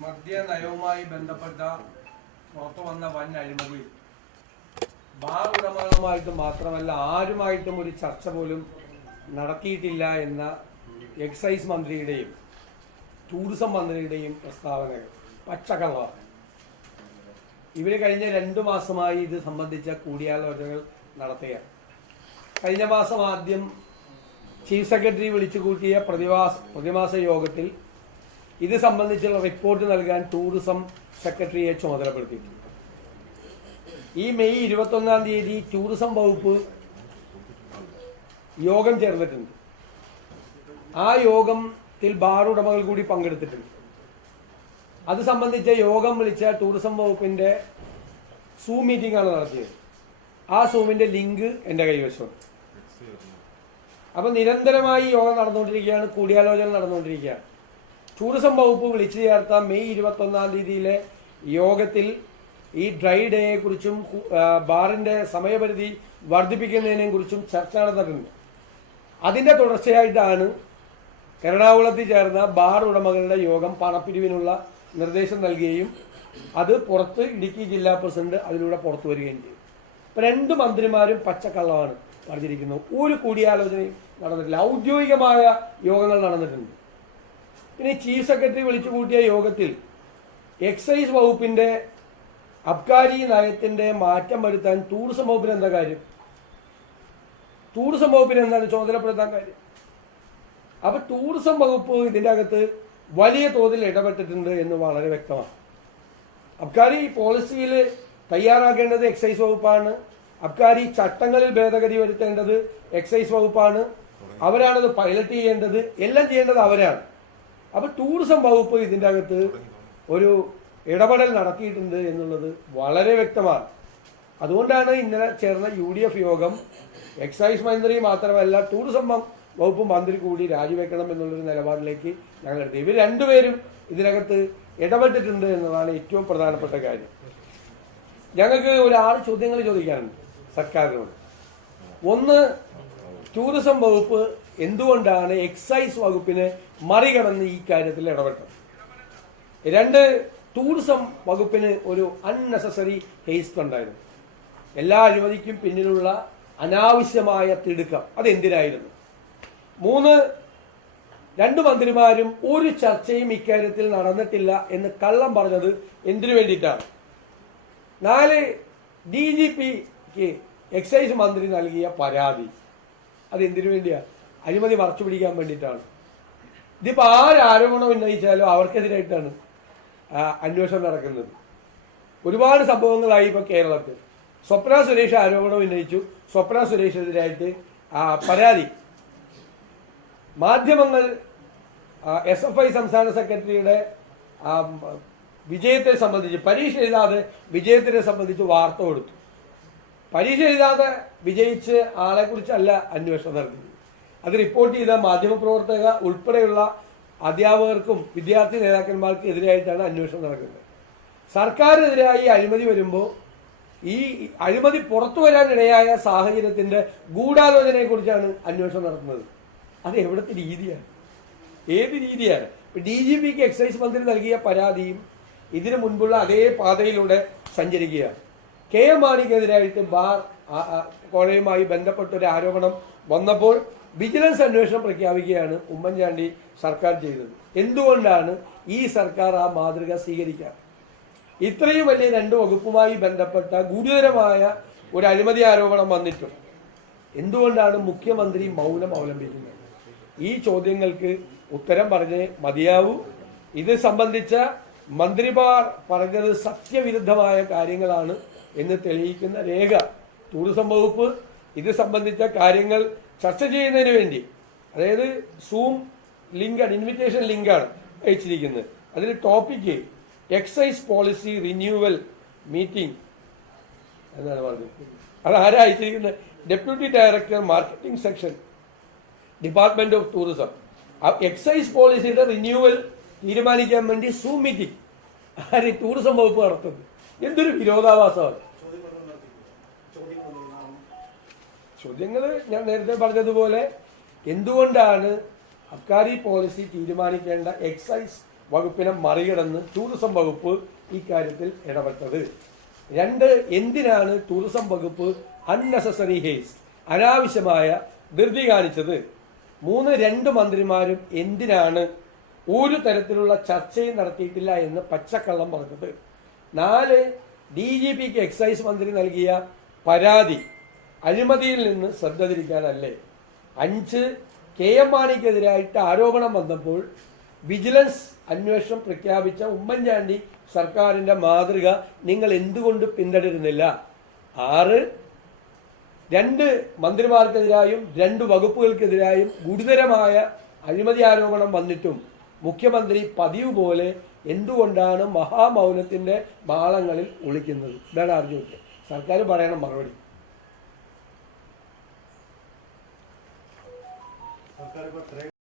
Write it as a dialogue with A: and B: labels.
A: മദ്യ നയവുമായി ബന്ധപ്പെട്ട പുറത്തു വന്ന വൻ അഴിമതി ബാർ ഉടമകളുമായിട്ട് മാത്രമല്ല ആരുമായിട്ടും ഒരു ചർച്ച പോലും നടത്തിയിട്ടില്ല എന്ന എക്സൈസ് മന്ത്രിയുടെയും ടൂറിസം മന്ത്രിയുടെയും പ്രസ്താവനകൾ പച്ചക്കള്ളമാണ് ഇവർ കഴിഞ്ഞ രണ്ടു മാസമായി ഇത് സംബന്ധിച്ച കൂടിയാലോചനകൾ നടത്തുകയാണ്. കഴിഞ്ഞ മാസം ആദ്യം ചീഫ് സെക്രട്ടറി വിളിച്ചു കൂട്ടിയ പ്രതിമാസ പ്രതിമാസ യോഗത്തിൽ ഇത് സംബന്ധിച്ചുള്ള റിപ്പോർട്ട് നൽകാൻ ടൂറിസം സെക്രട്ടറിയെ ചുമതലപ്പെടുത്തിയിട്ടുണ്ട്. ഈ മെയ് ഇരുപത്തൊന്നാം തീയതി ടൂറിസം വകുപ്പ് യോഗം ചേർന്നിട്ടുണ്ട്. ആ യോഗത്തിൽ ബാർ ഉടമകൾ കൂടി പങ്കെടുത്തിട്ടുണ്ട്. അത് സംബന്ധിച്ച യോഗം വിളിച്ച ടൂറിസം വകുപ്പിന്റെ സൂം മീറ്റിംഗ് ആണ് നടത്തിയത്. ആ സൂമിന്റെ ലിങ്ക് എന്റെ കൈവശമുണ്ട്. അപ്പൊ നിരന്തരമായി യോഗം നടന്നുകൊണ്ടിരിക്കുകയാണ് കൂടിയാലോചന നടന്നുകൊണ്ടിരിക്കുകയാണ്. ടൂറിസം വകുപ്പ് വിളിച്ചു ചേർത്ത മെയ് ഇരുപത്തൊന്നാം തീയതിയിലെ യോഗത്തിൽ ഈ ഡ്രൈ ഡേയെ കുറിച്ചും ബാറിന്റെ സമയപരിധി വർദ്ധിപ്പിക്കുന്നതിനെ കുറിച്ചും ചർച്ച നടന്നിട്ടുണ്ട്. അതിന്റെ തുടർച്ചയായിട്ടാണ് എറണാകുളത്ത് ചേർന്ന ബാർ ഉടമകളുടെ യോഗം പണപ്പിരിവിനുള്ള നിർദ്ദേശം നൽകുകയും അത് പുറത്ത് ഇടുക്കി ജില്ലാ പ്രസിഡന്റ് അതിലൂടെ പുറത്തു വരികയും ചെയ്തു. ഇപ്പൊ രണ്ട് മന്ത്രിമാരും പച്ചക്കള്ളമാണ് പറഞ്ഞിരിക്കുന്നത്. ഒരു കൂടിയാലോചനയും നടന്നിട്ടില്ല. ഔദ്യോഗികമായ യോഗങ്ങൾ നടന്നിട്ടുണ്ട്. പിന്നെ ചീഫ് സെക്രട്ടറി വിളിച്ചു കൂട്ടിയ യോഗത്തിൽ എക്സൈസ് വകുപ്പിന്റെ അബ്കാരി നയത്തിന്റെ മാറ്റം വരുത്താൻ ടൂറിസം വകുപ്പിന് എന്താ കാര്യം? ടൂറിസം വകുപ്പിന് എന്താണ് ചുമതലപ്പെടുത്താൻ കാര്യം? അപ്പൊ ടൂറിസം വകുപ്പ് ഇതിന്റെ അകത്ത് വലിയ തോതിൽ ഇടപെട്ടിട്ടുണ്ട് എന്ന് വളരെ വ്യക്തമാണ്. അബ്കാരി പോളിസിയിൽ തയ്യാറാക്കേണ്ടത് എക്സൈസ് വകുപ്പാണ്. അബ്കാരി ചട്ടങ്ങളിൽ ഭേദഗതി വരുത്തേണ്ടത് എക്സൈസ് വകുപ്പാണ്. അവരാണത് പൈലറ്റ് ചെയ്യേണ്ടത്. എല്ലാം ചെയ്യേണ്ടത് അവരാണ്. അപ്പൊ ടൂറിസം വകുപ്പ് ഇതിന്റെ അകത്ത് ഒരു ഇടപെടൽ നടത്തിയിട്ടുണ്ട് എന്നുള്ളത് വളരെ വ്യക്തമാണ്. അതുകൊണ്ടാണ് ഇന്നലെ ചേർന്ന യു ഡി എഫ് യോഗം എക്സൈസ് മന്ത്രി മാത്രമല്ല ടൂറിസം വകുപ്പ് മന്ത്രി കൂടി രാജിവെക്കണം എന്നുള്ളൊരു നിലപാടിലേക്ക് ഞങ്ങൾ എടുത്തത് ഇവർ രണ്ടുപേരും ഇതിനകത്ത് ഇടപെട്ടിട്ടുണ്ട് എന്നതാണ് ഏറ്റവും പ്രധാനപ്പെട്ട കാര്യം. ഞങ്ങൾക്ക് ഒരു ആറ് ചോദ്യങ്ങൾ ചോദിക്കാനുണ്ട് സർക്കാരിനോട്. ഒന്ന് ടൂറിസം വകുപ്പ് എന്തുകൊണ്ടാണ് എക്സൈസ് വകുപ്പിനെ മറികടന്ന് ഈ കാര്യത്തിൽ ഇടപെട്ടത്? രണ്ട് ടൂറിസം വകുപ്പിന് ഒരു അൺനെസസറി ഹേസ്റ്റ് ഉണ്ടായിരുന്നു. എല്ലാ അഴിമതിക്കും പിന്നിലുള്ള അനാവശ്യമായ തിടുക്കം അതെന്തിനായിരുന്നു? മൂന്ന് രണ്ട് മന്ത്രിമാരും ഒരു ചർച്ചയും ഇക്കാര്യത്തിൽ നടന്നിട്ടില്ല എന്ന് കള്ളം പറഞ്ഞത് എന്തിനു വേണ്ടിയിട്ടാണ്? നാല് ഡി ജി പിക്ക് എക്സൈസ് മന്ത്രി നൽകിയ പരാതി അത് എന്തിനു വേണ്ടിയാ അഴിമതി മറച്ചു പിടിക്കാൻ വേണ്ടിയിട്ടാണ്. ഇതിപ്പോൾ ആരാരോപണം ഉന്നയിച്ചാലും അവർക്കെതിരായിട്ടാണ് അന്വേഷണം നടക്കുന്നത്. ഒരുപാട് സംഭവങ്ങളായി ഇപ്പോൾ കേരളത്തിൽ. സ്വപ്ന സുരേഷ് ആരോപണം ഉന്നയിച്ചു. സ്വപ്ന സുരേഷിനെതിരായിട്ട് പരാതി. മാധ്യമങ്ങൾ എസ് എഫ് ഐ സംസ്ഥാന സെക്രട്ടറിയുടെ വിജയത്തെ സംബന്ധിച്ച് പരീക്ഷ എഴുതാതെ വിജയത്തിനെ സംബന്ധിച്ച് വാർത്ത കൊടുത്തു. പരീക്ഷ എഴുതാതെ വിജയിച്ച് ആളെ കുറിച്ചല്ല അന്വേഷണം നടത്തിയത് അത് റിപ്പോർട്ട് ചെയ്ത മാധ്യമപ്രവർത്തക ഉൾപ്പെടെയുള്ള അധ്യാപകർക്കും വിദ്യാർത്ഥി നേതാക്കന്മാർക്കും എതിരായിട്ടാണ് അന്വേഷണം നടക്കുന്നത്. സർക്കാരിനെതിരായി അഴിമതി വരുമ്പോൾ ഈ അഴിമതി പുറത്തു വരാനിടയായ സാഹചര്യത്തിന്റെ ഗൂഢാലോചനയെക്കുറിച്ചാണ് അന്വേഷണം നടത്തുന്നത്. അത് എവിടുത്തെ രീതിയാണ്? ഏത് രീതിയാണ്? ഡി ജി പിക്ക് എക്സൈസ് മന്ത്രി നൽകിയ പരാതിയും ഇതിനു മുൻപുള്ള അതേ പാതയിലൂടെ സഞ്ചരിക്കുകയാണ്. കെ എം മാണിക്കെതിരായിട്ട് ബാർ ആ, ബന്ധപ്പെട്ടൊരു ആരോപണം വന്നപ്പോൾ വിജിലൻസ് അന്വേഷണം പ്രഖ്യാപിക്കുകയാണ് ഉമ്മൻചാണ്ടി സർക്കാർ ചെയ്തത്. എന്തുകൊണ്ടാണ് ഈ സർക്കാർ ആ മാതൃക സ്വീകരിക്കാത്തത് ഇത്രയും വലിയ രണ്ട് വകുപ്പുമായി ബന്ധപ്പെട്ട ഗുരുതരമായ ഒരു അഴിമതി ആരോപണം വന്നിട്ടും എന്തുകൊണ്ടാണ് മുഖ്യമന്ത്രി മൗനം അവലംബിക്കുന്നത്? ഈ ചോദ്യങ്ങൾക്ക് ഉത്തരം പറഞ്ഞേ മതിയാവൂ. ഇത് സംബന്ധിച്ച മന്ത്രിമാർ പറഞ്ഞത് സത്യവിരുദ്ധമായ കാര്യങ്ങളാണ് എന്ന് തെളിയിക്കുന്ന രേഖ ടൂറിസം വകുപ്പ് ഇത് സംബന്ധിച്ച കാര്യങ്ങൾ ചർച്ച ചെയ്യുന്നതിന് വേണ്ടി. അതായത് സൂം ലിങ്കാണ് ഇൻവിറ്റേഷൻ ലിങ്കാണ് അയച്ചിരിക്കുന്നത്. അതിൽ topic excise policy renewal meeting എന്നാണ് പറഞ്ഞത്. അത് ആരാ അയച്ചിരിക്കുന്നത്? Deputy director marketing section department of tourism excise പോളിസിയുടെ റിന്യൂവൽ തീരുമാനിക്കാൻ വേണ്ടി സൂം മീറ്റിംഗ് ആര് ടൂറിസം വകുപ്പ് നടത്തുന്നത് എന്തൊരു വിരോധാഭാസമാണ്. ചോദ്യങ്ങൾ ഞാൻ നേരത്തെ പറഞ്ഞതുപോലെ എന്തുകൊണ്ടാണ് അബ്കാരി പോളിസി തീരുമാനിക്കേണ്ട എക്സൈസ് വകുപ്പിനെ മറികടന്ന് ടൂറിസം വകുപ്പ് ഇക്കാര്യത്തിൽ ഇടപെട്ടത്? രണ്ട് എന്തിനാണ് ടൂറിസം വകുപ്പ് അൺനെസസറി ഹേസ്റ്റ് അനാവശ്യമായ ധൃതി കാണിച്ചത്? മൂന്ന് രണ്ട് മന്ത്രിമാരും എന്തിനാണ് ഒരു തരത്തിലുള്ള ചർച്ചയും നടത്തിയിട്ടില്ല എന്ന് പച്ചക്കള്ളം പറഞ്ഞത്? നാല് ഡി ജി പിക്ക് എക്സൈസ് മന്ത്രി നൽകിയ പരാതി അഴിമതിയിൽ നിന്ന് ശ്രദ്ധ തിരിക്കാനല്ലേ? അഞ്ച് കെ എം മാണിക്കെതിരായിട്ട് ആരോപണം വന്നപ്പോൾ വിജിലൻസ് അന്വേഷണം പ്രഖ്യാപിച്ച ഉമ്മൻചാണ്ടി സർക്കാരിന്റെ മാതൃക നിങ്ങൾ എന്തുകൊണ്ട് പിന്തുടരുന്നില്ല? ആറ് രണ്ട് മന്ത്രിമാർക്കെതിരായും രണ്ട് വകുപ്പുകൾക്കെതിരായും ഗുരുതരമായ അഴിമതി ആരോപണം വന്നിട്ടും മുഖ്യമന്ത്രി പതിവ് പോലെ എന്തുകൊണ്ടാണ് മഹാമൗനത്തിന്റെ മാളങ്ങളിൽ ഒളിക്കുന്നത്? ഇതാണ് അറിഞ്ഞു സർക്കാർ പറയണം മറുപടി.
B: സർക്കാർ ഇപ്പോൾ ഇത്രയും